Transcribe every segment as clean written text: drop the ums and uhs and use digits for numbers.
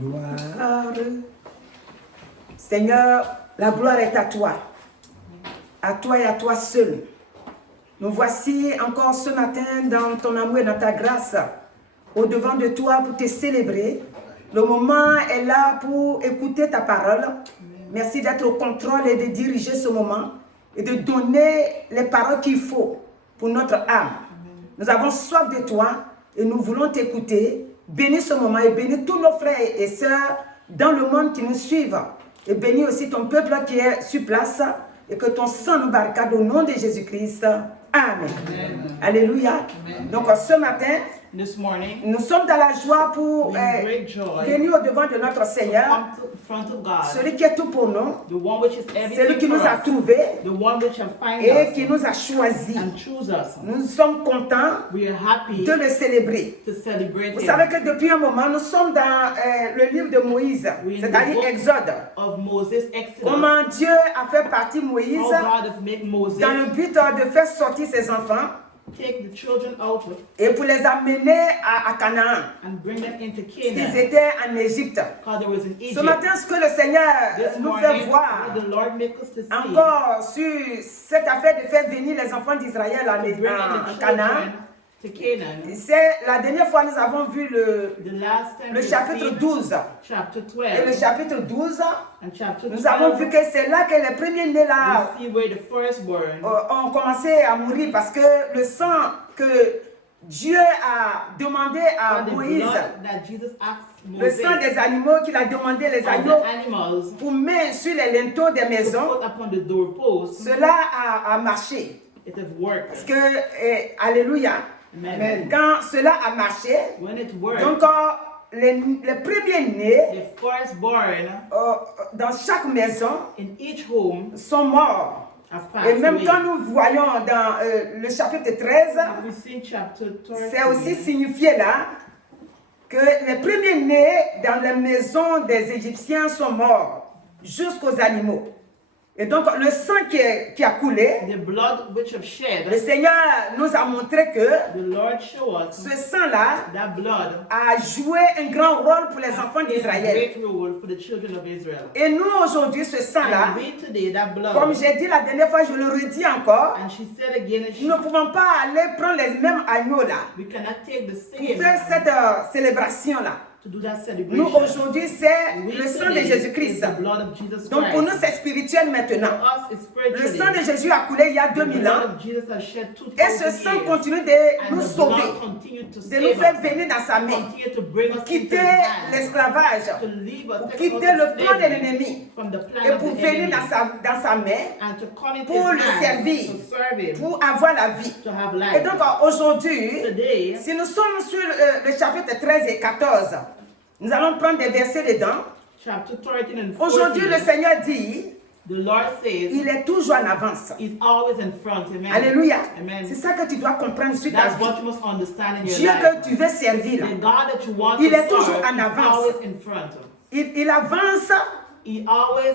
Gloire. Seigneur, la gloire est à toi et à toi seul. Nous voici encore ce matin dans ton amour et dans ta grâce, au-devant de toi pour te célébrer. Le moment est là pour écouter ta parole. Merci d'être au contrôle et de diriger ce moment et de donner les paroles qu'il faut pour notre âme. Nous avons soif de toi et nous voulons t'écouter. Bénis ce moment et bénis tous nos frères et sœurs dans le monde qui nous suivent. Et bénis aussi ton peuple qui est sur place et que ton sang nous barricade au nom de Jésus-Christ. Amen. Amen. Alléluia. Amen. Donc ce matin, nous sommes dans la joie pour venir au devant de notre Seigneur, celui qui est tout pour nous, celui qui nous a trouvés et qui nous a choisis. Nous sommes contents de le célébrer. Vous savez que depuis un moment, nous sommes dans le livre de Moïse, c'est-à-dire Exode. Comment Dieu a fait partir Moïse dans le but de faire sortir ses enfants et pour les amener à Canaan. Ils étaient en Égypte. Ce matin, ce que le Seigneur nous fait voir encore sur cette affaire de faire venir les enfants d'Israël en Canaan, c'est la dernière fois nous avons vu le chapitre 12 et le chapitre 12 nous avons vu que c'est là que les premiers-nés là ont commencé à mourir parce que le sang que Dieu a demandé à Moïse, le sang des animaux qu'il a demandé les agneaux pour mettre sur les linteaux des maisons, cela a marché parce que alléluia. Amen. Quand cela a marché, donc les premiers-nés dans chaque maison sont morts. Et même quand nous voyons dans le chapitre 13, c'est aussi signifié là que les premiers-nés dans les maisons des Égyptiens sont morts jusqu'aux animaux. Et donc, le sang qui a coulé, le Seigneur nous a montré que ce sang-là a joué un grand rôle pour les enfants d'Israël. Et nous, aujourd'hui, ce sang-là, comme j'ai dit la dernière fois, je le redis encore, nous ne pouvons pas aller prendre les mêmes agneaux-là pour faire cette célébration-là. Nous aujourd'hui c'est le sang de Jésus-Christ. Donc pour nous c'est spirituel maintenant. Le sang de Jésus a coulé il y a 2000 ans. Et ce sang continue de nous sauver, de nous faire venir dans sa main, pour quitter l'esclavage, pour quitter le plan de l'ennemi et pour venir dans sa main, pour le servir, pour avoir la vie. Et donc aujourd'hui, si nous sommes sur le chapitre 13 et 14, nous allons prendre des versets dedans. Aujourd'hui, le Seigneur dit, il est toujours en avance. Alléluia. C'est ça que tu dois comprendre sur ta vie. Dieu que tu veux servir, il est toujours en avance. Il avance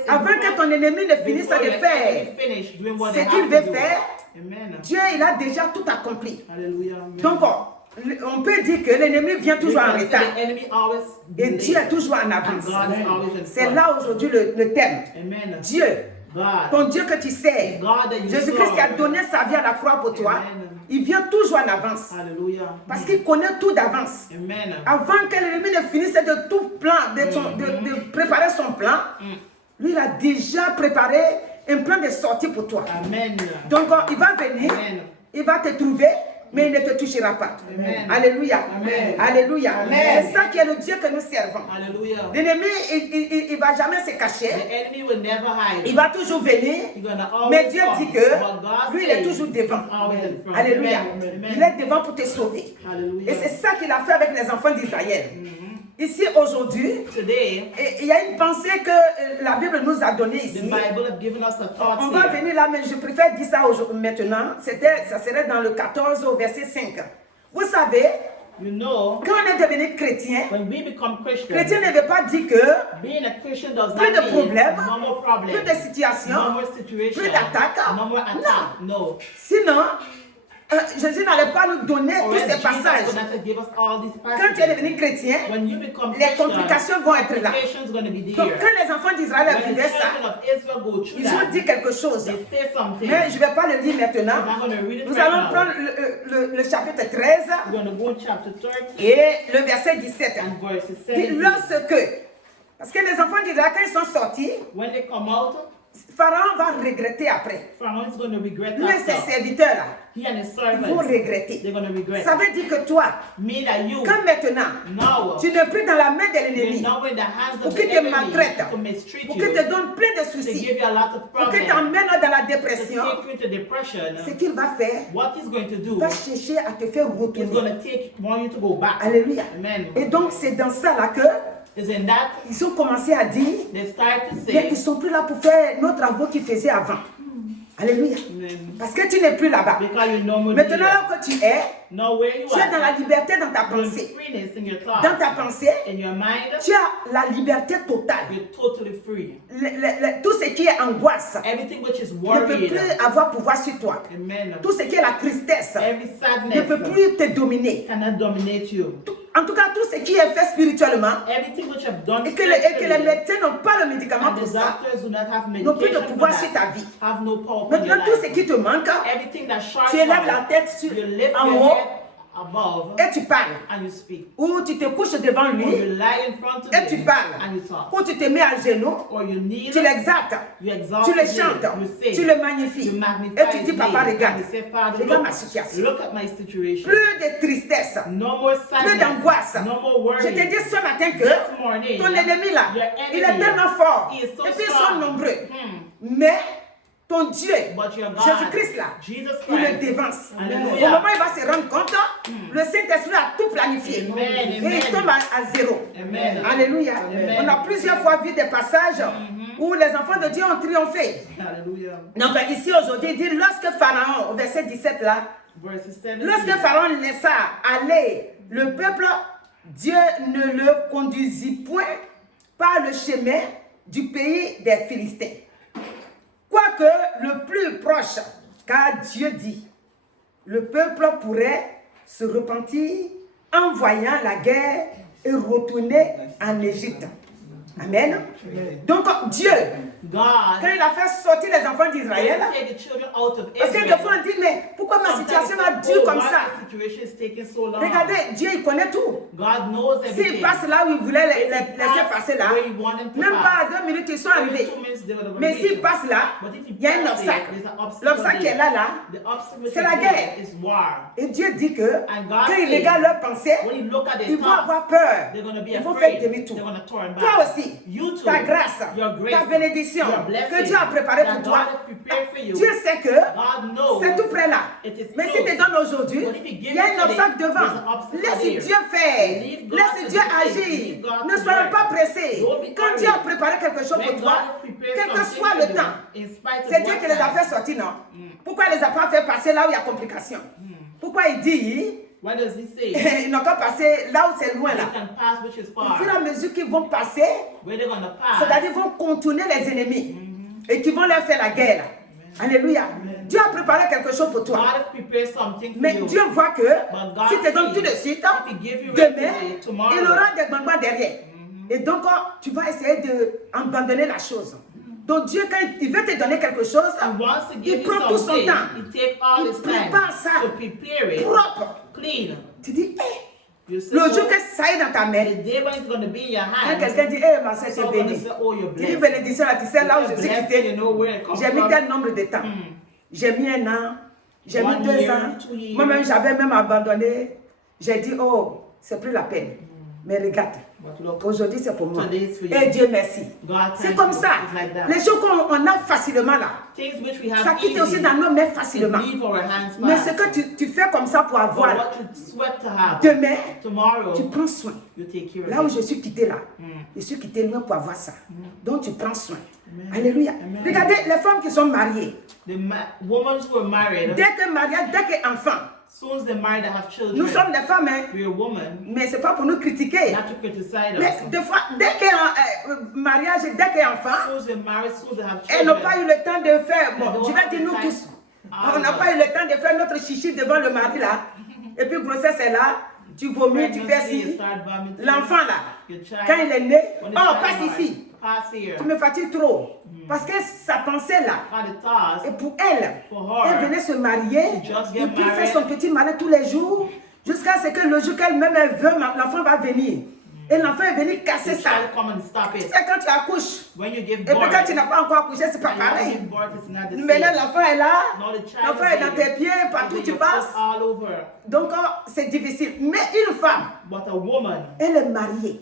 avant que ton ennemi ne finisse de faire ce qu'il veut faire. Dieu, il a déjà tout accompli. Donc, on peut dire que l'ennemi vient toujours en retard. Et Dieu est toujours en avance. C'est là aujourd'hui le thème. Dieu, ton Dieu que tu sais, Jésus-Christ qui a donné sa vie à la croix pour toi, il vient toujours en avance. Parce qu'il connaît tout d'avance. Avant que l'ennemi ne finisse de tout plan, de préparer son plan, lui il a déjà préparé un plan de sortie pour toi. Donc il va venir, il va te trouver, mais il ne te touchera pas. Amen. Alléluia. Amen. Alléluia. C'est ça qui est le Dieu que nous servons. L'ennemi, il ne va jamais se cacher. Il va toujours venir. Mais Dieu dit que lui, il est toujours devant. Alléluia. Il est devant pour te sauver. Et c'est ça qu'il a fait avec les enfants d'Israël. Ici aujourd'hui, il y a une pensée que la Bible nous a donnée ici. On va venir là, mais je préfère dire ça maintenant. Ça serait dans le 14 au verset 5. Vous savez, quand on est devenu chrétien, chrétien ne veut pas dire que plus de problèmes, plus de situations, plus d'attaques. Non. Sinon, Jésus n'allait pas nous donner tous ces passages. Quand tu es devenu chrétien, les complications vont être là. Donc quand les enfants d'Israël vivaient ça, ils ont dit quelque chose. Mais je ne vais pas le lire maintenant. Nous allons prendre le chapitre 13 et le verset 17. Dit, lorsque, parce que les enfants d'Israël, quand ils sont sortis, Pharaon va regretter après. Lui et ses serviteurs-là, ils vont regretter. Ça veut dire que toi, quand maintenant, tu n'es plus dans la main de l'ennemi, pour qu'il te maltraite, pour qu'il te donne plein de soucis, pour qu'il t'emmène dans la dépression, ce qu'il va faire, va chercher à te faire retourner. Alléluia. Et donc c'est dans ça là que ils ont commencé à dire, mais ils ne sont plus là pour faire nos travaux qu'ils faisaient avant. Alléluia. Parce que tu n'es plus là-bas. Maintenant, là que tu es dans la liberté dans ta pensée. Dans ta pensée, tu as la liberté totale. Tout ce qui est angoisse ne peut plus avoir pouvoir sur toi. Tout ce qui est la tristesse ne peut plus te dominer. En tout cas, tout ce qui est fait spirituellement et que les médecins n'ont pas le médicament pour ça, n'ont plus de pouvoir sur ta vie. Maintenant, tout ce qui te manque, tu élèves la tête en haut et tu parles. Ou tu te couches devant lui et tu parles. Ou tu te mets à genoux, tu l'exaltes, tu le chantes, tu le magnifies. Et tu dis, papa, regarde ma situation. Plus de tristesse, plus d'angoisse. Je te dis ce matin que ton ennemi là, il est tellement fort. Et puis ils sont nombreux. Mais ton Dieu, Jésus-Christ là, il le dévance. Au moment où il va se rendre compte, le Saint-Esprit a tout planifié. Et il tombe à zéro. Alléluia. On a plusieurs fois vu des passages où les enfants de Dieu ont triomphé. Donc ici aujourd'hui, il dit, lorsque Pharaon, au verset 17 là, lorsque Pharaon laissa aller le peuple, Dieu ne le conduisit point par le chemin du pays des Philistins. Quoique le plus proche, car Dieu dit, le peuple pourrait se repentir en voyant la guerre et retourner en Égypte. Amen. Donc Dieu, quand il a fait sortir les enfants d'Israël, parce que des fois on dit, mais pourquoi ma situation a dure comme ça? Regardez, Dieu il connaît tout. S'il passe là où il voulait les laisser passer là, même pas à 2 minutes ils sont arrivés. Mais s'il passe là, il y a un obstacle. L'obstacle qui est là, c'est la guerre. Et Dieu dit que quand ils regardent leurs pensées, ils vont avoir peur. Ils vont faire demi-tour. Toi aussi, ta grâce, ta bénédiction que Dieu a préparée pour toi, Dieu sait que c'est tout près là. Mais s'il te donne aujourd'hui, il y a un obstacle devant. Laisse Dieu faire. Laisse Dieu agir. Ne soyons pas pressés. Quand Dieu a préparé quelque chose pour toi, quel que soit le temps, c'est Dieu qui les a fait sortir, non? Pourquoi il ne les a pas fait passer là où il y a complication? Pourquoi il dit ils n'ont qu'à passer là où c'est loin là. Au fur et à mesure qu'ils vont passer, c'est-à-dire qu'ils vont contourner les ennemis et qu'ils vont leur faire la guerre. Alléluia. Dieu a préparé quelque chose pour toi. Mais Dieu voit que si tu te donnes tout de suite, demain, il aura des bandements derrière. Et donc, tu vas essayer d'abandonner la chose. Donc Dieu, quand il veut te donner quelque chose, il prend tout son temps. Il prépare ça propre. Tu dis, le jour que ça est dans ta main, quand quelqu'un dit, ma soeur, c'est béni. Tu dis bénédiction, là, tu sais, là où je suis quitté, j'ai mis tel nombre de temps. J'ai mis 1 an, j'ai mis 2 ans. Moi-même, j'avais même abandonné. J'ai dit, oh, c'est plus la peine. Mais regarde, aujourd'hui c'est pour moi. Et Dieu merci. C'est comme ça. Les choses qu'on a facilement là, ça quitte aussi dans nos mains facilement. Mais ce que tu fais comme ça pour avoir là, demain, tu prends soin. Là où je suis quitté là, je suis quitté loin pour avoir ça. Donc tu prends soin. Alléluia. Regardez les femmes qui sont mariées. Dès que mariage, dès qu'enfant. Nous sommes des femmes, hein? Mais ce n'est pas pour nous critiquer. Mais des fois, dès qu'il y a mariage, dès qu'il y a enfant, elles n'ont pas eu le temps de faire. Bon, je vais dire nous tous. On n'a pas eu le temps de faire notre chichi devant le mari là. Et puis grossesse est là. Tu vomis, tu fais ci. L'enfant là, quand il est né, oh, passe ici. Tu me fatigues trop. Parce que sa pensée là, et pour elle, elle venait se marier et puis faire son petit malin tous les jours, jusqu'à ce que le jour qu'elle-même elle veut, l'enfant va venir. Et l'enfant est venu casser ça. C'est quand tu accouches. Et puis quand tu n'as pas encore accouché, c'est pas pareil. Mais là, l'enfant est là. L'enfant est dans tes pieds, partout où tu passes. Donc, c'est difficile. Mais une femme, elle est mariée.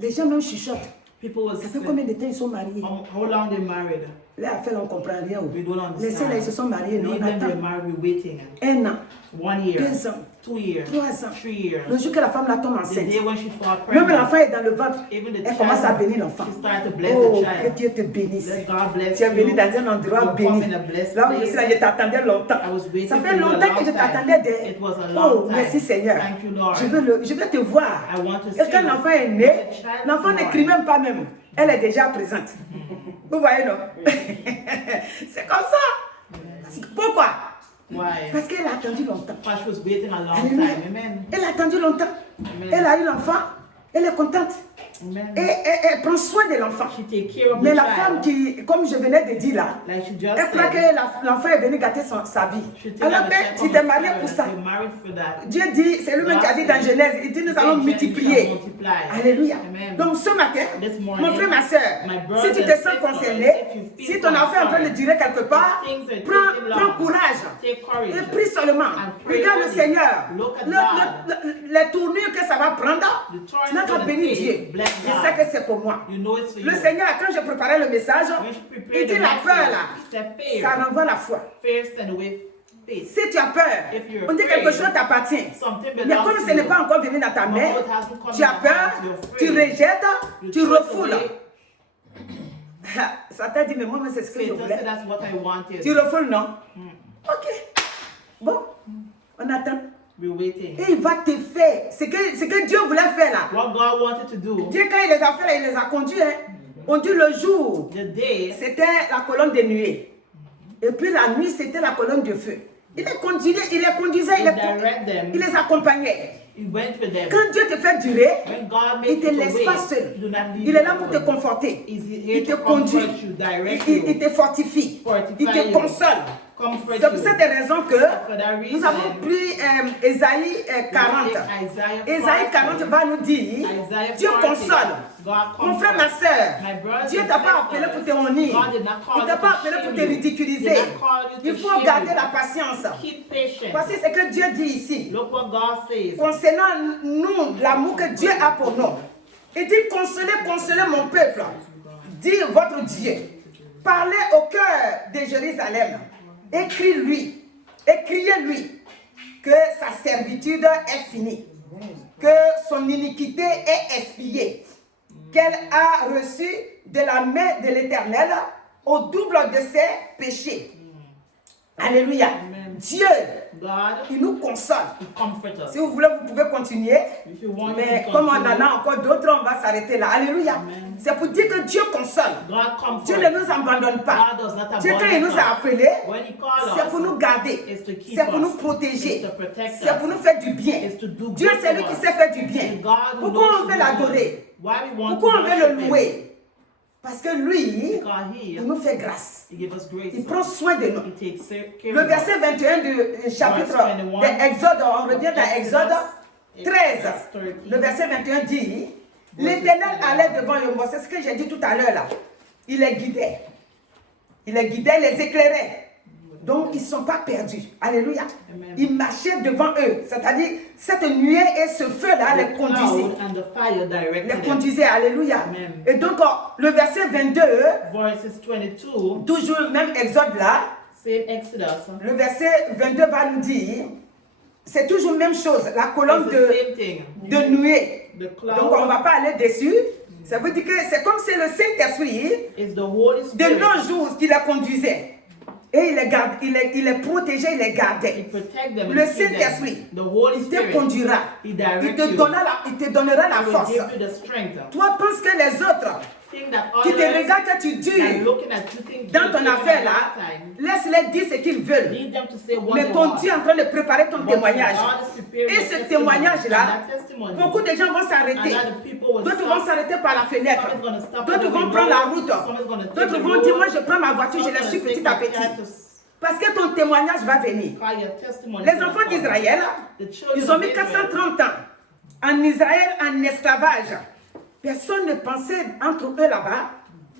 Les gens même chuchotent. Ça fait combien de temps ils sont mariés? How long they married? Les affaires, on ne comprend rien. We don't Les seuls, ils se sont mariés. Non, on Even they're attend married, we're waiting. 1 an, 1 year, 2 ans, 2 years, 3 ans. 3 years. Le jour que la femme la tombe The enceinte, day when she fell même pregnant, l'enfant est dans le ventre, even the elle commence à child, bénir l'enfant. she started to bless Oh, the que child. Dieu te bénisse. Let God bless Tu es venu you. dans un endroit You're béni. in a blessed Là où je suis là, place. je t'attendais longtemps. I was waiting Ça for fait you a longtemps long que je time. t'attendais de... It was a long Oh, time. merci Seigneur. Thank you, Lord. Je veux te voir. I want to Et see quand you. l'enfant est né, The child l'enfant born. ne crie même pas même. Elle est déjà présente. Vous voyez, non? C'est comme ça. Pourquoi? Why? Parce qu'elle a attendu longtemps. Because she was waiting a long Alléluia. time. Amen. Elle a attendu longtemps. Amen. Elle a eu l'enfant. Elle est contente. Amen. Et elle prend soin de l'enfant. She take care of Mais the la child. femme qui, comme je venais de dire là, Like she just elle croit said, que l'enfant est venu gâter sa vie. she think Alors that the que child tu t'es comes marié from pour her, ça. that you're married for that. Dieu dit, c'est lui-même qui a dit dans Genèse, il dit nous allons multiplier. Alléluia. Amen. Donc ce matin, This morning, mon frère, ma soeur, my si brother tu te and sens sister, concerné, if you feel si ton enfant est en train de concerned, durer quelque part, if things are prends taking long, courage. take courage Et prie seulement. and pray Regarde le only. Seigneur. Look at Les tournures que ça va prendre, The turn tu n'as qu'à gonna bénir take, Dieu. bless Je God. sais que c'est pour moi. You know it's for Le you. Seigneur, quand je préparais le message, When she prepared il dit the la peur message, là, said ça fear. renvoie la foi. Fear send away faith. Si tu as peur, If you're on dit quelque afraid, chose t'appartient. Something Mais belongs comme to ce n'est you. pas encore venu dans ta main, But it hasn't come tu as in your peur, hands, you're tu afraid. rejettes, You tu throw it refoules. away. Satan dit, mais moi, c'est ce que je Satan voulais. said that's what I wanted. Tu refoules, non? Ok. Bon, on attend. We're waiting. Et il va te faire ce que Dieu voulait faire là. What God wanted to do, Dieu, quand il les a fait là, il les a conduits. Hein. On dit le jour, the day, c'était la colonne de nuée. Et puis la nuit, c'était la colonne de feu. Il les conduisait, il les accompagnait. He went with them. Quand Dieu te fait durer, When God il makes ne te it laisse away, pas seul. do not leave Il est you là pour te alone. conforter. He's here Il te to comfort conduit. you, direct Il you, te fortifie. fortify Il te you, console. comfort C'est pour you. cette raison que For that reason, nous avons pris Ésaïe 40. Ésaïe 40 va nous dire, Isaiah Dieu 40, console. God Mon frère, comfort. ma soeur, My brothers Dieu and ne t'a pas appelé sisters, pour te honir. God did not call Il ne t'a you pas to appelé pour te shame you. ridiculiser. Did not call you to Il faut shame garder you. la patience. Keep patient. Voici ce que Dieu dit ici. Look what God says. Concernant nous, l'amour que Dieu a pour nous. Il dit, consolez mon peuple. Dit votre Dieu. Parlez au cœur de Jérusalem. Écrivez-lui que sa servitude est finie. Que son iniquité est expiée. Qu'elle a reçu de la main de l'Éternel au double de ses péchés. Alléluia. Amen. Dieu, God, il nous console. He comfort us. Si vous voulez, vous pouvez continuer. If you want, Mais you can comme on en continue. a encore d'autres, on va s'arrêter là. Alléluia. Amen. C'est pour dire que Dieu console. God comfort. Dieu ne nous abandonne pas. God does not Dieu, quand il abandon nous a us. appelés, When He calls c'est us, pour nous garder. it's to keep C'est pour us. nous protéger. It's to protect C'est us. pour nous faire du bien. It's to do Dieu, good c'est lui to qui us. sait faire du bien. And God who Pourquoi knows on to veut do l'adorer? good. Why we want Pourquoi to on veut worship le Him? louer? Parce que lui, Because He, il nous fait grâce. He gives us grace. Il prend soin de nous. He takes care Le of us. verset 21 du chapitre d'Exode, on revient dans Exode 13. Le verset 21 dit, l'Éternel allait devant eux. C'est ce que j'ai dit tout à l'heure là. Il les guidait. Il les guidait, il les éclairait. Donc ils ne sont pas perdus. Alléluia. Amen. Il marchait devant eux. C'est-à-dire, cette nuée et ce feu-là les The conduisaient. cloud and the fire directed Les them. conduisaient. Alléluia. Amen. Et donc, le verset 22, Verses 22, toujours même Exode là, same Exodus. le verset 22 va nous dire, c'est toujours la même chose, la colonne It's the same thing. de nuée. The Donc on ne cloud va pas aller dessus. Ça veut dire que c'est comme si le Saint-Esprit, is the Holy de Spirit. nos jours, qui les conduisait. Et il les protégeait, il les He gardait. protect them. Le and keep them. Saint-Esprit, The Holy il te Spirit. conduira. He Il direct te you. donnera la He will force. give you the strength. Toi, pense que les autres, think that qui te others regardent que tu are dis looking at you think dans you're ton taking affaire a là, long time. laisse-les dire ce qu'ils veulent. Lead them to say what Mais they ton want. Dieu est en train de préparer ton But témoignage. God is preparing Et your ce testimony. témoignage-là, And that testimony, beaucoup de gens vont a s'arrêter. lot of people will D'autres vont stop. s'arrêter par la fenêtre. Some is gonna stop D'autres at the vont window. prendre la route. Some is gonna take D'autres the vont dire, road. moi je prends ma voiture, je Some la is suis gonna petit take à my petit. car to Parce que ton témoignage va venir. call your testimony Les to the enfants Father. d'Israël, The children ils ont of mis Israel, 430 ans en Israël en esclavage. Personne ne pensait entre eux là-bas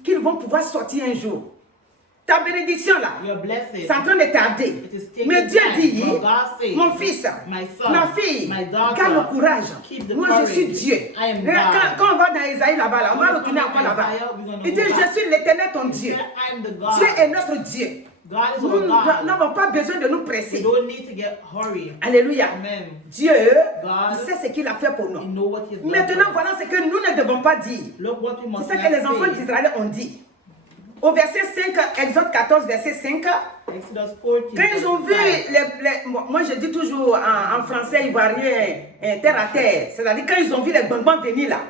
qu'ils vont pouvoir sortir un jour. Ta bénédiction là, your blessing, c'est en train de tarder. it is taking Mais Dieu time. dit, But God says, mon fils, my son, ma fille, my daughter, garde le courage. keep the Moi je courage. suis Dieu. I am Regarde, God. quand on va dans Isaïe là-bas, là, on va When we retourner come encore to là-bas. Isaiah, we're gonna Il dit, go back. je suis l'Éternel ton Dieu. I'm the God. Dieu est notre Dieu. God is Nous our God. n'avons pas besoin de nous We presser. don't need to get hurried. Alléluia. Amen. Dieu, God, il sait ce qu'il a fait pour You nous. know what He's done. Maintenant, voilà ce que nous ne devons pas dire. Look what we must C'est ça que les not enfants say. d'Israël ont dit. Au verset 5, Exode 14, verset 5, Exodus 14. quand ils ont vu, moi je dis toujours en français ivoirien, terre à terre, c'est-à-dire quand ils ont vu les bonbons venir là,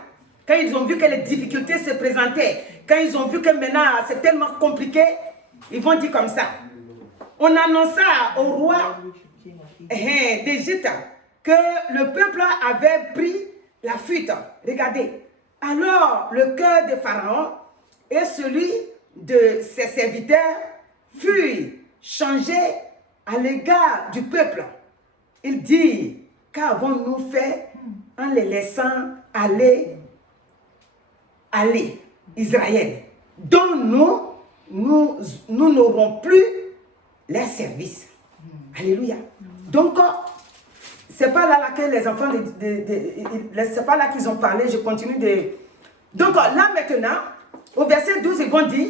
quand ils ont vu que les difficultés se présentaient, quand ils ont vu que maintenant c'est tellement compliqué, ils vont dire comme ça. On annonça au roi d'Égypte que le peuple avait pris la fuite. Regardez. Alors le cœur de Pharaon et celui de ses serviteurs furent changés à l'égard du peuple. Il dit, qu'avons-nous fait en les laissant aller Israël, dont nous n'aurons plus leur service. Alléluia. Donc, c'est pas là que les enfants, c'est pas là qu'ils ont parlé, je continue de... Donc là maintenant, au verset 12, ils vont dire,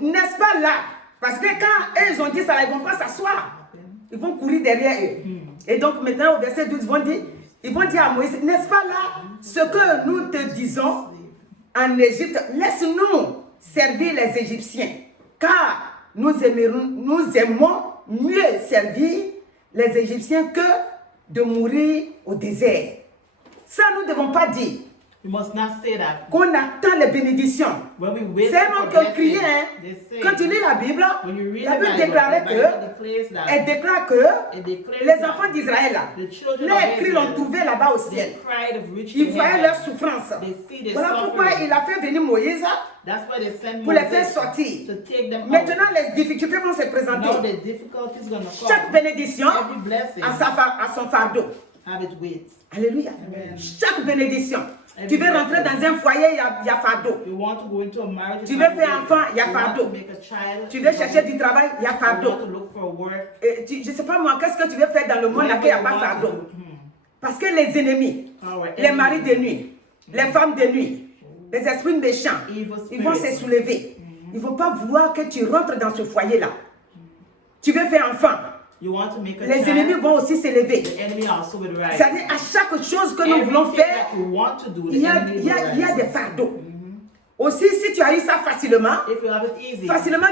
n'est-ce pas là? Parce que quand eux, ils ont dit ça, ils ne vont pas s'asseoir. Ils vont courir derrière eux. Et donc maintenant, au verset 12, ils vont dire à Moïse, n'est-ce pas là ce que nous te disons en Égypte? Laisse-nous servir les Égyptiens, car nous aimons mieux servir les Égyptiens que de mourir au désert. Ça, nous ne devons pas dire. You must not say that. Qu'on attend les bénédictions. C'est un homme qui a crié, hein? Quand tu lis la Bible, la Bible déclarait elle déclare que les enfants d'Israël, leurs cris l'ont trouvé là-bas au ciel. Ils voyaient leur souffrance. Voilà pourquoi il a fait venir Moïse pour les faire sortir. Maintenant, les difficultés vont se présenter. Chaque bénédiction a son fardeau. Alléluia. Chaque bénédiction. Tu veux rentrer dans un foyer, il y a fardeau. Tu veux faire enfant, il y a fardeau. Tu veux chercher du travail, il y a fardeau. Je ne sais pas moi, qu'est-ce que tu veux faire dans le monde là qu'il n'y a pas fardeau? Parce que les ennemis, les maris de nuit, les femmes de nuit, les esprits méchants, ils vont se soulever. Ils ne vont pas vouloir que tu rentres dans ce foyer-là. Tu veux faire enfant. Les ennemis vont aussi s'élever. C'est-à-dire, à chaque chose que nous voulons faire, il y a des fardeaux. Aussi, si tu as eu ça facilement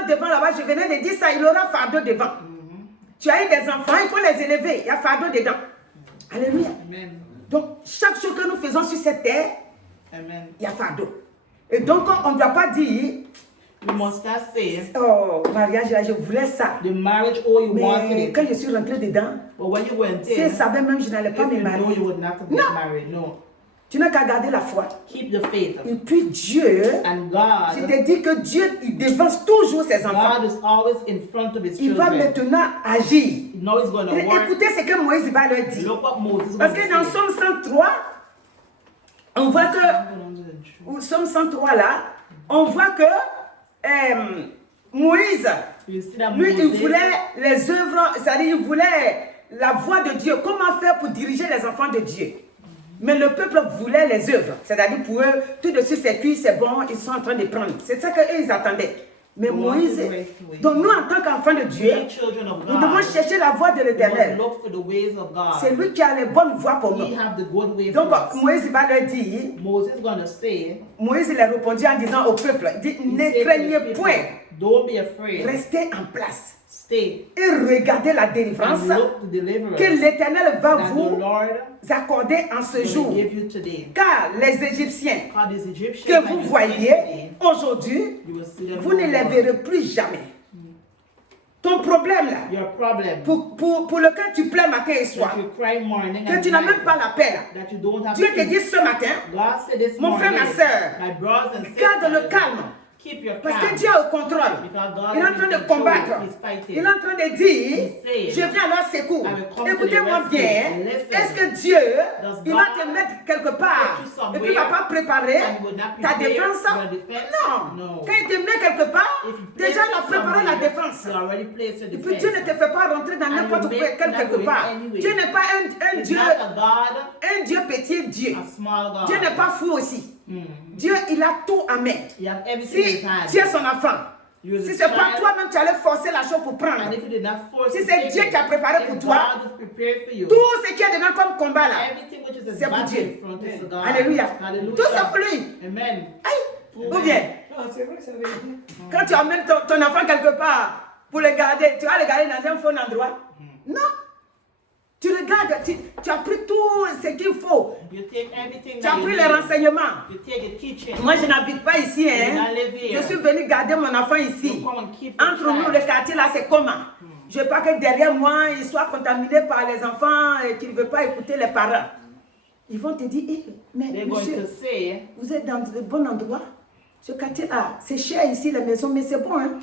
devant là-bas, je venais de dire ça, il aura fardeau devant. Tu as eu des enfants, il faut les élever, il y a fardeau dedans. Alléluia. Donc, chaque chose que nous faisons sur cette terre, il y a fardeau. Et donc, on ne doit pas dire... We must not say, oh, mariage là, je voulais ça. The marriage, oh, you wanted Mais it. quand je suis rentrée dedans, But when you went si in, elle savait même, je n'allais pas if me you know marier. you would not have Non. been married. No. Tu n'as qu'à garder la foi. Keep the faith. Et puis Dieu, And je God, te dis que Dieu, il devance toujours ses enfants. God is always in front of His Il va children. maintenant agir. You know He's going to Et work. écoutez ce que Moïse va leur dire. Look what Moses is Parce going que to dans say. Somme 103, on voit que, au Somme 103 là, on voit que Moïse, You see that lui, il Moses, voulait les œuvres, c'est-à-dire il voulait la voie de Dieu. Comment faire pour diriger les enfants de Dieu? Mais le peuple voulait les œuvres. C'est-à-dire pour eux, tout de suite c'est cuit, c'est bon, ils sont en train de prendre. C'est ça qu'eux, ils attendaient. Mais Moïse, donc nous en tant qu'enfants de Dieu, we children of nous devons God, chercher la voie de we must l'Éternel. look for the ways of C'est God. lui qui a les bonnes voies pour nous. He have the good ways Donc for us. Moïse va leur dire, Moses is going to say, Moïse leur répondit en disant au peuple, dit, he ne said to the craignez people, point, don't be afraid. restez en place. Stay et regardez la délivrance and look the deliverance que l'Éternel va that the vous Lord accorder en ce will jour. give you today. Car les Égyptiens Because these Egyptians que that vous you see voyez today, aujourd'hui, you will see them vous ne no les more. verrez plus jamais. Ton problème là, Your problem pour lequel tu pleures matin et soir, that you cry morning que and tu n'as night, même pas la paix là. that you don't have Dieu te peace. dit ce matin, God said this mon frère, morning, ma soeur, my brothers and garde le sisters, calme. keep your Parce calm. que Dieu est au contrôle. Because God Il est en is train in de control. combattre. He's fighting. Il est en train de dire, He's saying, je viens à leur secours. I will come to Écoutez-moi the rescue. bien. Listen. Est-ce que Dieu, Does il va God te mettre quelque part put you somewhere et puis il ne va pas préparer and will not ta prepare défense? your defense? Non. No. Quand il te met quelque part, If you place déjà il a it préparé la somewhere, défense. you already placed your Et puis Dieu ne defense. te fait pas rentrer dans And n'importe you quoi, make quelque that part. way anyway. Dieu n'est pas un It's Dieu, not a God, un Dieu petit Dieu. a small God. Dieu n'est pas fou aussi. Dieu, il a tout à mettre. You have everything in Si his hand. tu es son enfant, You're si the ce n'est pas child, toi-même, tu allais forcer la chose pour prendre. and if you did not force Si it, c'est take Dieu it. qui a préparé pour If toi, God is prepared for you, tout ce qui est dedans comme combat là, everything which is a c'est pour battle Dieu. in front is to God. Alléluia. Hallelujah. Tout ça pour lui. Amen. Aïe. Ou bien, Non, c'est vrai, ça veut dire. quand tu emmènes ton enfant quelque part pour le garder, tu vas le garder dans un faux endroit? Non. Tu regardes, tu as pris tout ce qu'il faut. You take everything Tu as that you pris need. les renseignements. You take the teaching. Moi, je n'habite pas ici. Hein. You not live here. Je suis venu garder mon enfant ici. You come and keep your Entre nous, child. le quartier là, c'est comment? Je ne veux pas que derrière moi, il soit contaminé par les enfants et qu'il ne veut pas écouter les parents. Ils vont te dire, eh, mais They're going monsieur, to say, vous êtes dans le bon endroit. Ce quartier-là, c'est cher ici, la maison, mais c'est bon. Hein?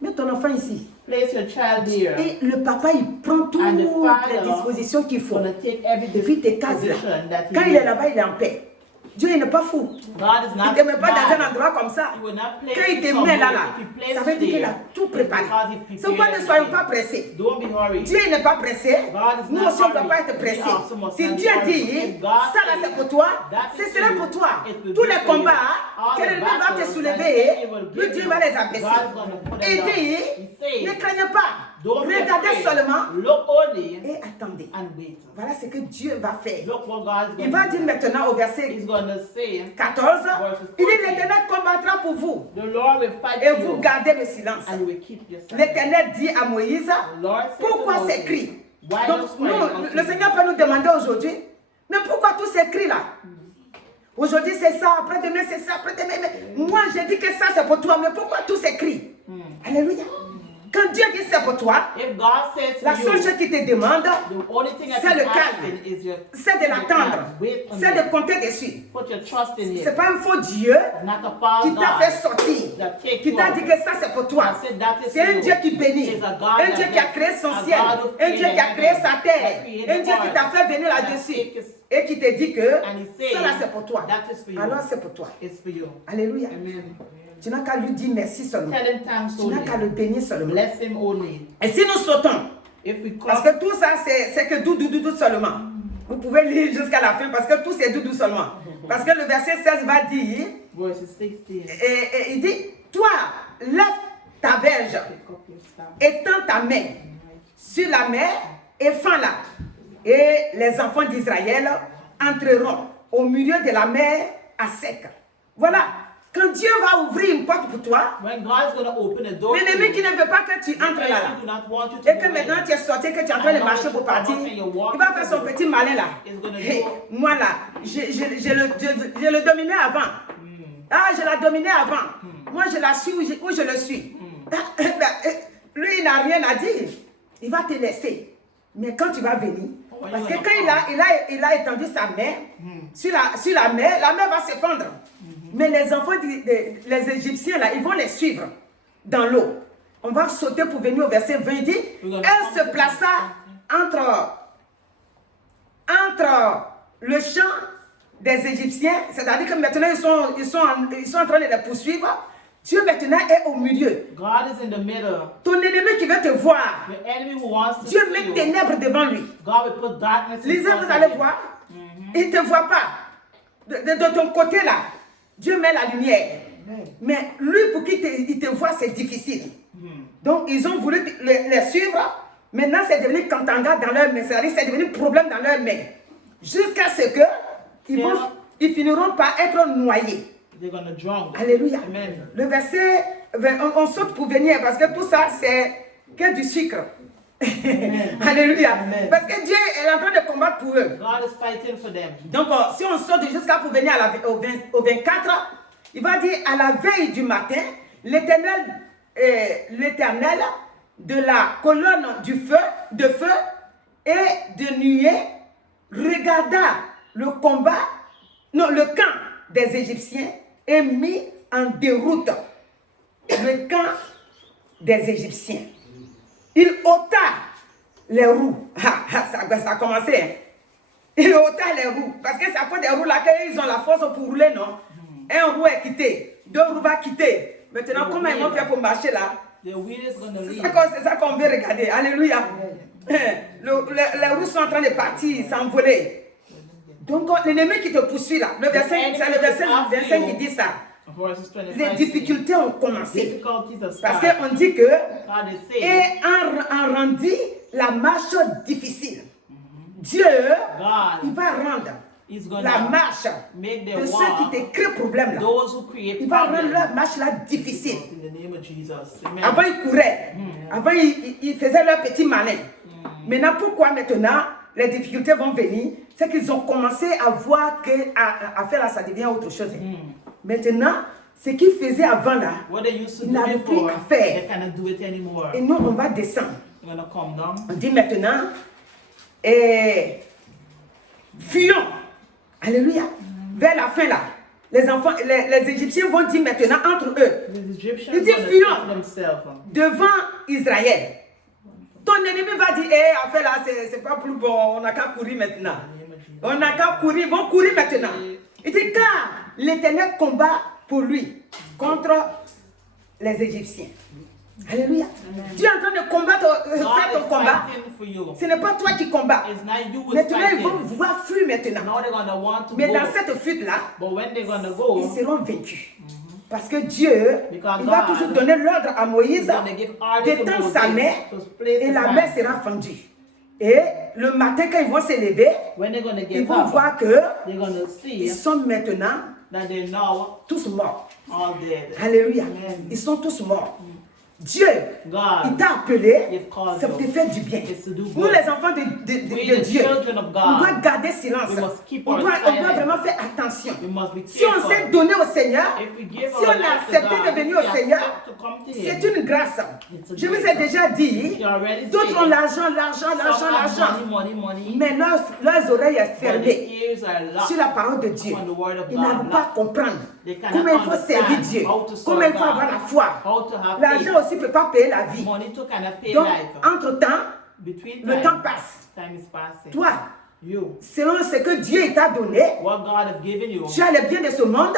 Mets ton enfant ici. place your child here. Et le papa, il prend toutes And the les father dispositions qu'il faut. Gonna take every Et puis, tes cases là. disposition that he Quand il needs. est là-bas, il est en paix. Dieu, il n'est pas fou. God is Il not ne te met pas dans un bad. endroit comme ça. He will not place Quand il you te somewhere. met là, If he places ça veut you dire qu'il a there, tout préparé. because he C'est pourquoi ne prepared soyons everything. pas pressés. Don't be hurried. Dieu n'est pas pressé. God is Nous not aussi, on ne doit hurried. pas être We pressés. also must Si not be Dieu hurried. dit, If God ça là says, c'est pour toi, that ce is serait for pour you. toi. It will Tous be les for you. combats All que the l'ennemi va te battles soulever, that the enemy will le give Dieu you, va les abaisser. God is gonna put them Et down. dit, He says, ne craignez pas, don't be regardez afraid. seulement Look only et attendez. and wait. Voilà ce que Dieu va faire. Look what God is Il going va to dire do. maintenant au verset He's going to say, 14, il dit 14. l'Éternel combattra pour vous the Lord will fight et for vous you, gardez le silence. and you will keep your silence. L'Éternel dit à Moïse, The Lord said to pourquoi Moses, ces cris? why Donc those nous, crying unto le me? Seigneur peut nous demander aujourd'hui, mais pourquoi tous ces cris là? Aujourd'hui c'est ça, après-demain c'est ça, après-demain. Mais moi j'ai dit que ça c'est pour toi, mais pourquoi tous ces cris? Alléluia. Quand Dieu dit c'est pour toi, If God says to la seule you, chose qu'il te demande, the only thing that c'est he's le calme. asking is your c'est de l'attendre, Wait on c'est him. de compter dessus. Put your trust in C'est him. pas un faux Dieu Not a false qui t'a fait God sortir, that take qui you t'a out. dit que ça c'est pour toi. I said that is C'est un you. Dieu qui bénit, It's a God un that Dieu qui a bless, créé son a ciel, God who un Dieu created qui a créé heaven, sa terre, that created un Dieu qui t'a earth, fait venir that là-dessus take us- et qui te dit que And he says, ça là c'est pour toi. that is for you. Alors c'est pour toi. It's for you. Alléluia. Amen. Tu n'as qu'à lui dire merci seulement. Tell him thanks Tu n'as qu'à only. le bénir seulement. Bless him only. Et si nous sautons, If we parce come, que tout ça c'est que doudou seulement. Vous pouvez lire jusqu'à la fin parce que tout c'est doudou seulement. Parce que le verset 16 va dire, verse 16, et il dit, toi, lève ta verge, pick up your staff. étends ta main sur la mer et fends-la. Et les enfants d'Israël entreront au milieu de la mer à sec. Voilà. Quand Dieu va ouvrir une porte pour toi, When God is going to open a door, l'ennemi qui ne veut pas que tu entres là, do not want you to et que go maintenant in. tu es sorti, que tu es en train de marcher pour partir, il va faire son petit malin là. Hey, moi là, je le dominais avant. Ah, je la dominais avant. Moi je la suis où je le suis. Lui il n'a rien à dire. Il va te laisser. Mais quand tu vas venir, parce que quand il a étendu sa main sur la mer va se fendre. Mais les enfants, les Égyptiens, là, ils vont les suivre dans l'eau. On va sauter pour venir au verset 20. Il dit, elle se plaça entre le champ des Égyptiens, c'est-à-dire que maintenant ils sont en train de les poursuivre. Dieu maintenant est au milieu. God is in the middle. Ton ennemi qui veut te voir, The enemy who wants to Dieu see met you, ténèbres devant lui. God will put darkness in Lisez, front vous of allez him. voir. Il ne te voit pas. De ton côté là, Dieu met la lumière. Mais lui, pour qu'il te voit, c'est difficile. Donc, ils ont voulu les suivre. Maintenant, c'est devenu kantanga dans leur main. C'est-à-dire, c'est devenu problème dans leur main. Jusqu'à ce que ils finiront par être noyés. They're going to drown. Alléluia. Amen. Le verset, on saute pour venir parce que tout ça, que du sucre. Alléluia. Amen. Parce que Dieu est en train de combattre pour eux. God is fighting for them. Donc, si on saute jusqu'à pour venir au 24, il va dire à la veille du matin, l'Éternel de la colonne de feu et de nuée regarda le camp des Égyptiens et mit en déroute le camp des Égyptiens. Il ôta les roues. Ça a commencé. Hein. Il ôta les roues. Parce que c'est à cause des roues là qu'ils ont la force pour rouler, non? Un roue est quitté. 2 roues va quitter. Maintenant, comment ils vont faire pour marcher là? The wheel is going to leave. C'est ça qu'on veut regarder. Alléluia. Les roues sont en train de partir, s'envoler. Donc, l'ennemi qui te poursuit là, c'est le verset 25 qui dit ça. Les difficultés ont commencé. Parce qu'on dit que et en rendit la marche difficile. Dieu, il va rendre la marche de ceux qui te créent problème là. Il va rendre la marche là difficile. Avant ils couraient. Avant ils faisaient leur petit malin. Maintenant, pourquoi maintenant les difficultés vont venir? C'est qu'ils ont commencé à voir qu'à faire là, ça devient autre chose. Maintenant, ce qu'ils faisaient avant là, ils n'avaient plus à faire. Et nous, on va descendre. On dit maintenant, fuyons. Alléluia. Vers la fin là, les Égyptiens vont dire maintenant entre eux. Ils disent fuyons devant Israël. Ton ennemi va dire, affaire là, c'est pas plus bon, on n'a qu'à courir maintenant. On n'a qu'à courir, vont courir maintenant. Il dit, car l'Éternel combat pour lui contre les Égyptiens. Alléluia. Tu es en train de combattre, faire ton combat. Ce n'est pas toi qui combats. Maintenant, ils vont vouloir fuir maintenant. Mais dans cette fuite-là, ils seront vaincus. Parce que Dieu, il va toujours donner l'ordre à Moïse d'étendre sa main et la main sera fendue. Et le matin, quand ils vont se lever, ils vont voir qu'ils sont maintenant tous morts. Alléluia. Ils sont tous morts. Dieu, il t'a appelé, c'est pour te faire du bien. Nous, les enfants de Dieu, on doit garder silence. On doit vraiment faire attention. Si on s'est donné au Seigneur, si on a accepté de venir au Seigneur, c'est une grâce. Je vous ai déjà dit, d'autres ont l'argent. Mais leurs oreilles sont fermées sur la parole de Dieu. Ils n'arrivent pas à comprendre comment il faut servir Dieu, comment il faut avoir la foi. L'argent aussi ne peut pas payer la vie. Donc, entre-temps, le temps passe. Toi, selon ce que Dieu t'a donné, tu as le bien de ce monde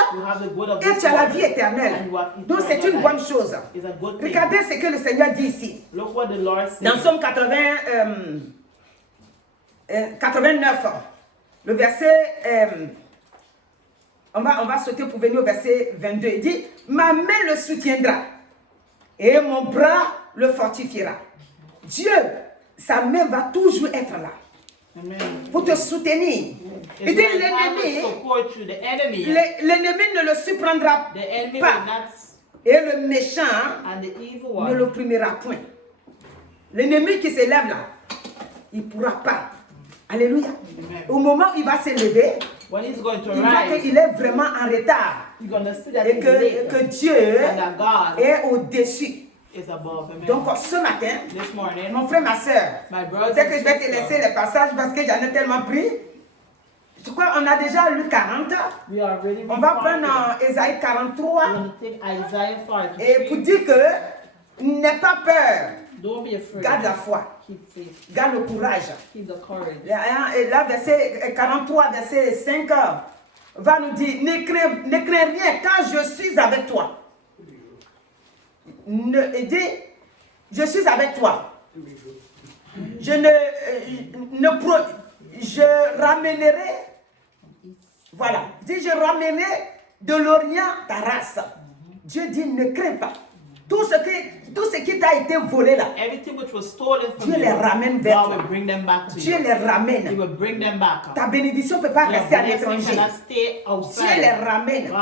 et tu as la vie éternelle. Donc, c'est une bonne chose. Regardez ce que le Seigneur dit ici. Dans Somme 89, le verset... on va sauter pour venir au verset 22. Il dit, ma main le soutiendra et mon bras le fortifiera. Dieu, sa main va toujours être là. Amen. Pour te soutenir. Il dit, l'ennemi ne le surprendra pas. Et le méchant ne l'opprimera point. L'ennemi qui s'élève là, il ne pourra pas. Alléluia. Au moment où il va se lever, il voit qu'il est vraiment en retard. Et que Dieu est au-dessus. Donc ce matin, mon frère, ma soeur, dès que je vais te laisser les passages parce que j'en ai tellement pris, je crois qu'on a déjà lu 40. On va prendre Ésaïe 43 et pour dire que n'aie pas peur, garde la foi. Garde le courage. Et là, verset 43, verset 5, va nous dire, ne crains rien car je suis avec toi. Je suis avec toi. Je ramènerai, voilà, je ramènerai de l'Orient ta race. Dieu dit, ne crains pas. Tout ce qui t'a été volé là, Dieu les ramène vers toi. Dieu les ramène. Ta bénédiction ne peut pas rester à l'étranger. Dieu les ramène.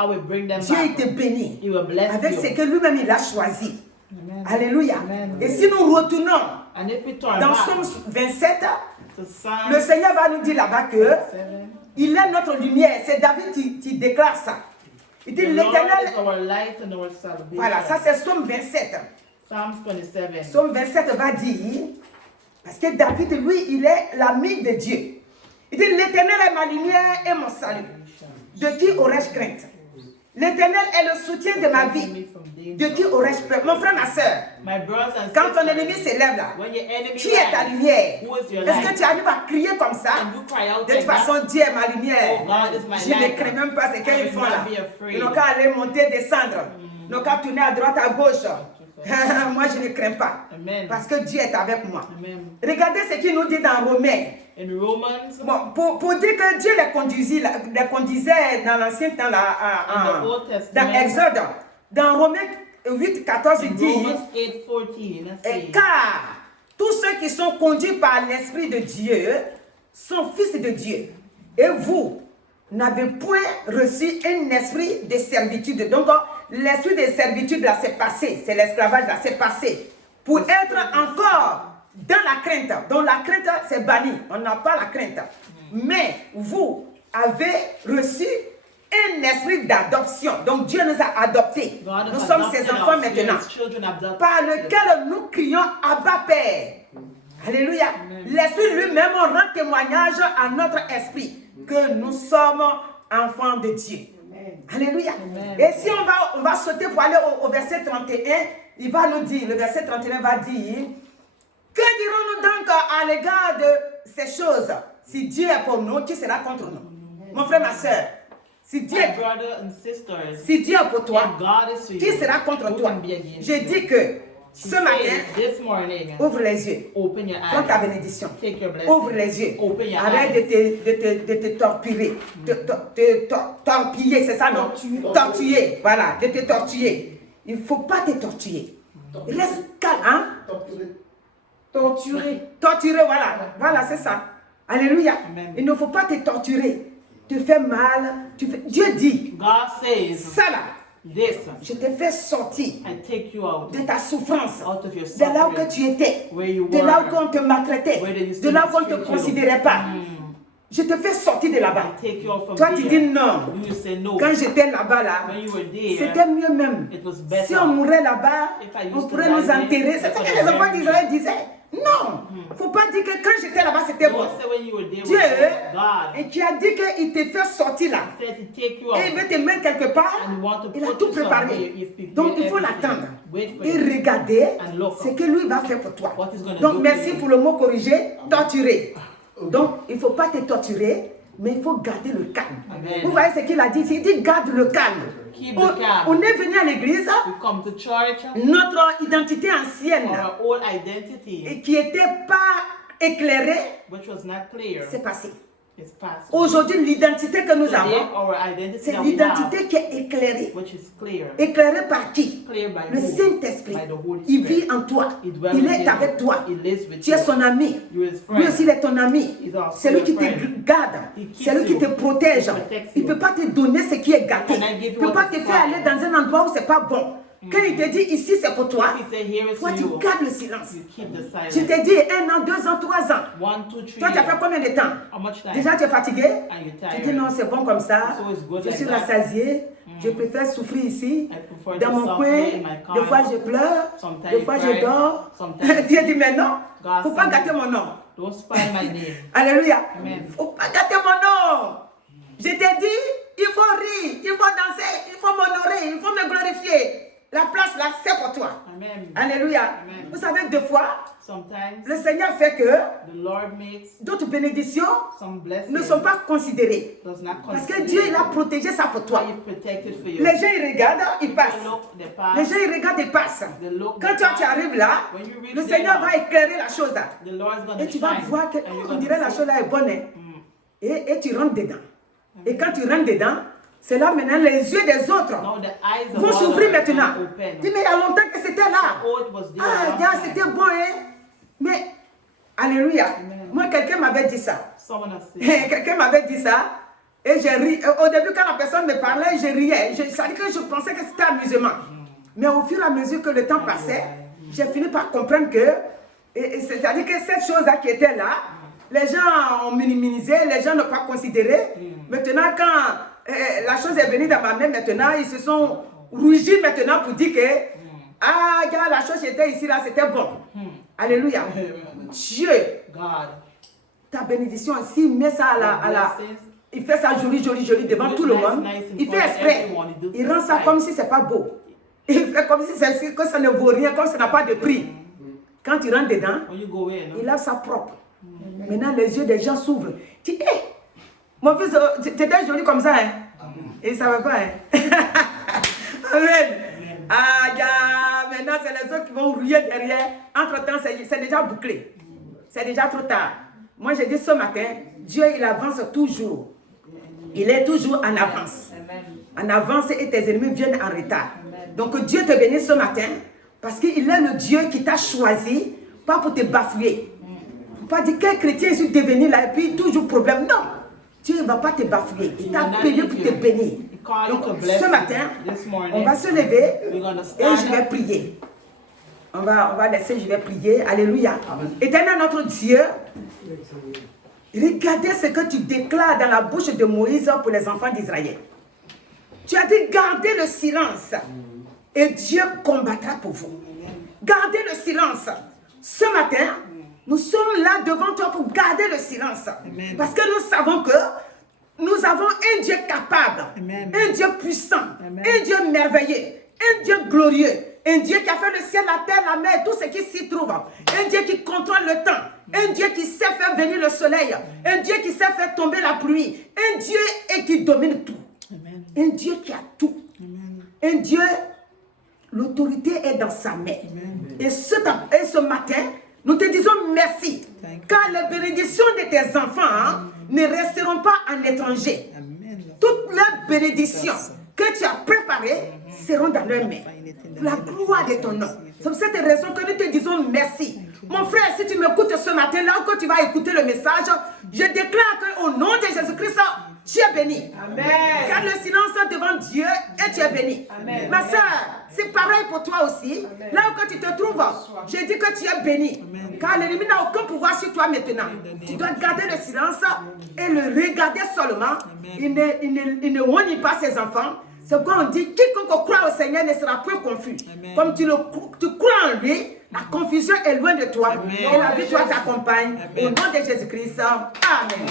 Dieu il te bénit avec ce que lui-même il a choisi. Amen. Alléluia. Amen. Et si nous retournons And if we turn dans back Psaume 27, to Psalm le Seigneur va nous dire là-bas que 7, il est notre lumière. C'est David qui déclare ça. Il dit the Lord is l'Éternel. our light and our salvation. Voilà, ça c'est Psaume 27. Psalms 27. Psaume 27 va dire, parce que David, lui, il est l'ami de Dieu. Il dit l'Éternel est ma lumière et mon salut. De qui aurais-je crainte? L'Éternel est le soutien de ma vie. De qui aurais-je peur? Mon frère, ma soeur, My brothers and quand ton sisters, ennemi s'élève là, when your enemy qui est ta rises, lumière? who is your Est-ce que light? tu arrives à crier comme ça? And you cry out De like toute façon, that. Dieu est ma lumière. Oh, God is my Je ne light. crains même pas ce I qu'ils will font not là. be afraid. Ils n'ont qu'à aller monter, descendre. Ils n'ont qu'à tourner à droite, à gauche. Moi, je ne crains pas. Amen. Parce que Dieu est avec moi. Amen. Regardez ce qu'il nous dit dans Romains. In Romans, Bon, pour dire que Dieu les conduisait dans l'ancien temps, in the Old Testament, dans Exode, dans Romains 8, 14, il in dit, Romans 8:14, let's see. car tous ceux qui sont conduits par l'Esprit de Dieu sont fils de Dieu. Et vous n'avez point reçu un esprit de servitude. Donc, l'esprit de servitude, là, c'est passé. C'est l'esclavage, là, c'est passé. Pour être encore dans la crainte. Donc, la crainte, c'est banni. On n'a pas la crainte. Mais vous avez reçu un esprit d'adoption. Donc, Dieu nous a adoptés. God Nous has sommes adopted ses enfants us. We are maintenant. His children adopted. Par lequel nous crions Abba Père. Alléluia. L'Esprit lui-même rend témoignage à notre esprit que nous sommes enfants de Dieu. Alléluia. Amen. Et si on va sauter pour aller au verset 31, il va nous dire, le verset 31 va dire, que dirons-nous donc à l'égard de ces choses? Si Dieu est pour nous, qui sera contre nous? Mon frère, ma soeur, si Dieu, My brother and sisters, si Dieu est pour toi, if God is for qui you, sera contre who toi? can be against Je you? dis que ce He matin, says, this morning, ouvre les yeux. open your Prends ta eyes. bénédiction. Take your blessing. Ouvre les yeux. Open your Arrête eyes. de te torturer. Torpiller, c'est ça, non? Torturer. Voilà, de te torturer. Il ne faut pas te torturer. Reste calme, hein? Torturer, voilà. Voilà, c'est ça. Alléluia. Amen. Il ne faut pas te torturer. Te faire mal. Dieu dit, God says, ça là, this, je te fais sortir I take you out de ta souffrance, of your de là où que tu suffering, étais, where you de là were, où on te maltraitait, where they used de to là où on ne te mistreat you. considérait pas. Je te fais sortir de là-bas. I take you out from Toi, tu there. dis non. You will say no. Quand j'étais là-bas, là, When you were there, c'était mieux même. it was better. Si on mourait là-bas, If I used on to pourrait die nous there, enterrer. C'est that's ce what que I les enfants heard. d'Israël disaient. Non, faut pas dire que quand j'étais là-bas, c'était bon. Don't say when you were there Dieu, with God. et qui a dit qu'il te fait sortir là, Said to take you et il out. veut te mettre quelque part, And you want to il a put tout you préparé. somewhere. You've prepared Donc il faut everything. l'attendre Wait for et it. regarder And look ce que lui va faire pour toi. what he's gonna Donc do merci for you. pour le mot corrigé, torturer. Donc il ne faut pas te torturer, mais il faut garder le calme. Amen. Vous voyez ce qu'il a dit? Il dit garde le calme. Keep the calm. On est venu à l'église, We come to church notre identité ancienne, for our old identity, et qui n'était pas éclairée, which was not clear, c'est passé. is past. Aujourd'hui, l'identité que nous Today, avons, our identity c'est that we have, l'identité qui est éclairée. which is clear. Éclairée par qui? Clear by Le who? Saint-Esprit. By the Holy Il Spirit. vit en toi. It dwells Il within est avec you. toi. He lives with Tu es you. son ami. You is Lui aussi, friend. il est ton ami. He's also C'est lui your qui te friend. garde. He keeps C'est lui qui you. te protège. He protects Il ne you. peut pas te donner ce qui est gâté. He cannot give Il you ne peut what pas te is faire fine. aller dans un endroit où ce n'est pas bon. Quand il te dit ici c'est pour toi, He said, here is toi for tu you. gardes le silence. You keep the Je silence. t'ai dit 1 an, 2 ans, 3 ans. 1, 2, 3 Toi tu as fait years. combien de temps? How much time? Déjà tu es fatigué? Are you Tu tired? dis non, c'est bon comme ça. So it's good Je like suis that. rassasié. Je préfère souffrir ici. I prefer Dans to mon suffer coin, in my car. des fois je pleure, Sometimes des you fois cry. je dors. Sometimes Dieu dit mais non, God il ne faut pas said, gâter mon nom. don't spoil my name. Alléluia. Amen. Il ne faut pas gâter mon nom. Je t'ai dit, il faut rire, il faut danser, il faut m'honorer, il faut me glorifier. La place là, c'est pour toi. Amen. Alléluia. Amen. Vous savez, des fois, Sometimes le Seigneur fait que the Lord makes d'autres bénédictions some blessings ne sont pas considérées. does not Parce que consider Dieu, il a protégé ça pour toi. He protected for you. Les gens, ils regardent, ils passent. They look, they Les pass, gens, ils regardent, ils passent. they look, Quand they toi, pass. tu arrives là, When you reach le there, Seigneur va éclairer la chose là. the Lord's gonna Et tu vas shine. voir que, And you're on gonna dirait la see. chose là est bonne. Hein. Et tu rentres dedans. Et quand tu rentres dedans, c'est là maintenant les yeux des autres Now the eyes of vont s'ouvrir others maintenant. are open. Dis, mais il y a longtemps que c'était là. Oh, it was there Ah, last regarde, time. c'était bon, hein. Mais, alléluia. Amen. Moi, quelqu'un m'avait dit ça. Someone has said, Quelqu'un m'avait dit ça. Et j'ai ri. Au début, quand la personne me parlait, je riais. Ça dit que je pensais que c'était amusement. Mais au fur et à mesure que le temps passait, j'ai fini par comprendre que, c'est-à-dire que cette chose-là qui était là, les gens ont minimisé, les gens n'ont pas considéré. Maintenant, quand la chose est venue dans ma main, maintenant, ils se sont rougis maintenant pour dire que, ah, regarde, la chose qui était ici, là, c'était bon. Alléluia. Dieu, ta bénédiction, s'il met ça à la il fait ça joli devant tout le monde. Il fait exprès. Il rend ça comme si c'est pas beau. Il fait comme si que ça ne vaut rien, comme ça n'a pas de prix. Quand tu rentres dedans, il a sa propre. Maintenant, les yeux des gens s'ouvrent. Tu dis, hé, mon fils, t'étais joli comme ça, hein? Et il ne savait pas, hein? Amen. Ah, maintenant, c'est les autres qui vont rouiller derrière. Entre-temps, c'est déjà bouclé. C'est déjà trop tard. Moi, j'ai dit ce matin, Dieu, il avance toujours. Il est toujours en avance. En avance et tes ennemis viennent en retard. Donc, Dieu te bénit ce matin parce qu'il est le Dieu qui t'a choisi, pas pour te bafouer. Pas dire quel chrétien est devenu là et puis toujours problème. Non, Dieu ne va pas te bafouer. Il t'a payé pour te bénir. Donc ce matin, on va se lever et je vais prier. On va laisser, je vais prier. Alléluia. Éternel notre Dieu, regardez ce que tu déclares dans la bouche de Moïse pour les enfants d'Israël. Tu as dit gardez le silence et Dieu combattra pour vous. Gardez le silence. Ce matin, nous sommes là devant toi pour garder le silence. Amen. Parce que nous savons que nous avons un Dieu capable, Amen. Un Dieu puissant, Amen. Un Dieu merveilleux, un Dieu glorieux, un Dieu qui a fait le ciel, la terre, la mer, tout ce qui s'y trouve. Un Dieu qui contrôle le temps, un Dieu qui sait faire venir le soleil, un Dieu qui sait faire tomber la pluie, un Dieu et qui domine tout. Amen. Un Dieu qui a tout. Amen. Un Dieu, l'autorité est dans sa main. Et ce matin, nous te disons merci, car les bénédictions de tes enfants ne resteront pas en étranger. Amen. Toutes les bénédictions que tu as préparées seront dans leurs mains. Pour la gloire de ton nom. C'est pour cette raison que nous te disons merci. Mon frère, si tu m'écoutes ce matin, là où tu vas écouter le message, je déclare qu'au nom de Jésus-Christ, tu es béni. Amen. Garde le silence devant Dieu et tu es béni. Amen. Ma soeur, c'est pareil pour toi aussi. Amen. Là où tu te trouves, je dis que tu es béni. Amen. Car l'ennemi n'a aucun pouvoir sur toi maintenant. Tu dois garder le silence et le regarder seulement. Il ne renie pas ses enfants. C'est pourquoi on dit quiconque croit au Seigneur ne sera point confus. Amen. Comme tu crois en lui, la confusion est loin de toi. Amen. Et la victoire t'accompagne. Au nom de Jésus-Christ. Amen.